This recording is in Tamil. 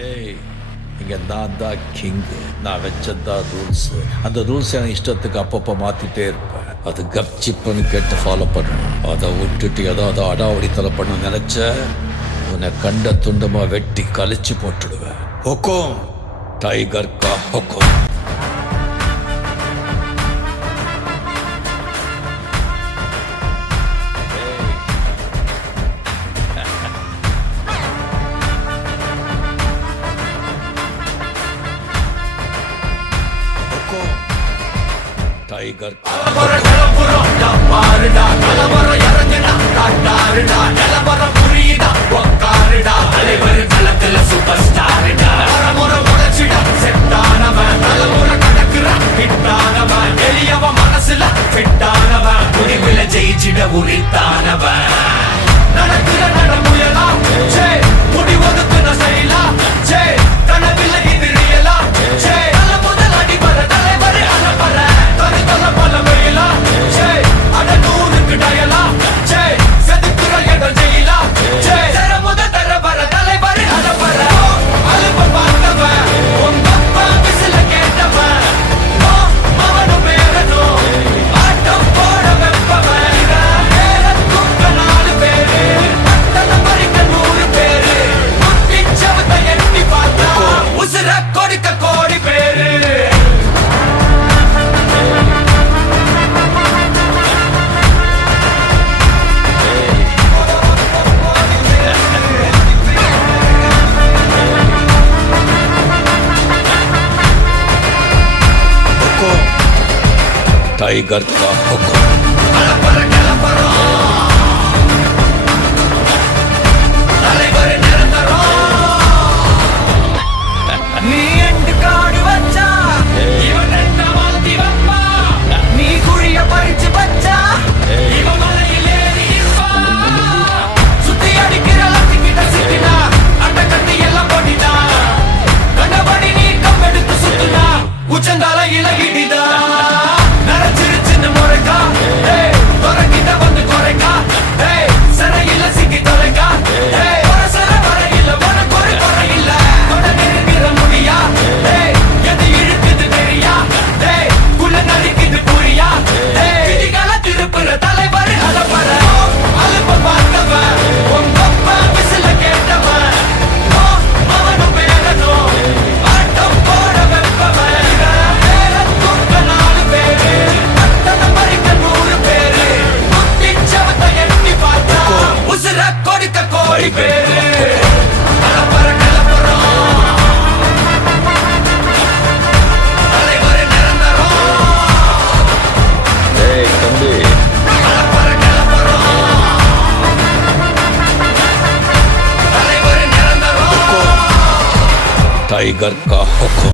ஏய், இங்க நான் தான் கிங்கு. நான் வச்சதான் ரூல்ஸ். அந்த ரூல்ஸ் எனக்கு இஷ்டத்துக்கு அப்பப்போ மாத்திட்டே இருப்பேன். அது கப்சிப்புன்னு கேட்டு ஃபாலோ பண்ணணும். அதை விட்டுட்டு ஏதாவது அடாவடித்தலை பண்ண நினைச்ச உன்னை கண்ட துண்டமா வெட்டி கழிச்சு போட்டுடுவேன். ஹொக்கோம், டைகர் கா ஹொக்கோம். டைகர் மனசுல ஃபிட்டானவன், முடிவுல ஜெயிச்சிட உரித்தானவன். நடக்கிற நடமுயலா முடிவதுக்குன செய்யலா கனவில்லை இது ரியலா நல்ல முதல் அடிபர தலைவர் அனபர தருதல பல வெயிலா அட நூறுக்கு டயலா செதுக்குற இடம் ஜெயிலா தர முதல் தரவர தலைவர் அனபர அலுப்ப பார்த்தவன் உங்க அப்பா விசில கேட்டவன் மவனும் பேரனும் ஆட்டம் போட வெப்பவன் பேரத்துக்க 4 பேரு பட்டண மறிக்க 100 பேரு முட்டிச்சவத்தை எட்டி பார்த்தா உசுர கொடுக்க கோடி பேரு. டைகர் கா ஹொக்கோம். நீ எண்டு காடு வச்சா இவன் என்ன மாத்தி வைப்பா, நீ குழிய பறிச்சு வச்சா இவன் மலையில் ஏறி இருப்பா. சுத்தி அடிக்கிற லத்திக்கிட்ட சிக்கினா அட்ட கட்டி எல்லாம் போட்டினா கண்டபடி நீ கம்பெடுத்து சுத்துனா உச்சந்தால இலகிடிதா நரைச்சிருச்சுன்னு முறைக்கா துறக்கிட்ட வந்து குறைக்கா சிறையில சிக்கி தொலைக்கா சர வரையில உனக்கு ஒரு குறை இல்ல தொட நெருங்கிற முடியா எது இழுக்குது தெரியா குள்ள நடிக்குது புரியா விதிகள திருப்புற தலைவர் அலப்பற அலுப்ப பார்த்தவன் உங்க அப்பா விசில கேட்டவன் அவனும் பேரனும் ஆட்டம் போட வெப்பவன் பேரத்துக்க 4 பேரு பட்டண மறிக்க 100 பேரு முட்டிச்சவத்தை எட்டி பார்த்தா உசுர கொடுக்க கோடி பேரு. கலப்பற கலப்பறம் தலைவர் நிரந்தரம். ஏய் தம்பி, கலப்பற கலப்பறம் தலைவர் நிரந்தரம். டைகர் கா ஹொக்கோம்.